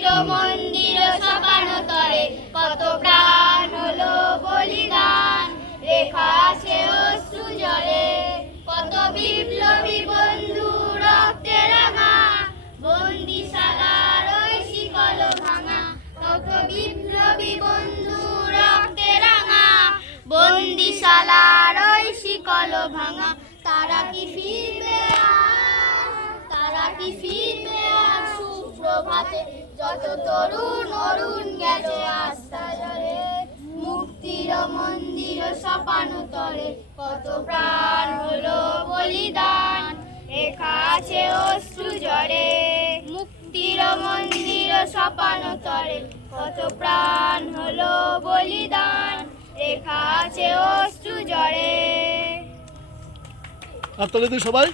মুক্তির মন্দির সপানো তরে কত প্রাণ হলো বলিদান, লেখা আছে অশ্রু জলে কত বিপ্লবী বন্ধু রক্তে রাঙা, বন্দিশালার ওই শিকল ভাঙা, কত বিপ্লবী বন্ধু রক্তে রাঙা, বন্দিশালার ওই শিকল ভাঙা। তারা কি ফিরবে তারা কি ফিরবে সুপ্রভাতে, যত তরুণ অরুণ গেছে আস্থা জলে, মুক্তির মন্দির সপানো তরে কত প্রাণ হলো বলিদান, লেখা আছে অশ্রু জলে মুক্তির মন্দির সপানো তরে কত প্রাণ হলো বলিদান, লেখা আছে অশ্রু জলে। আর তলে সবাই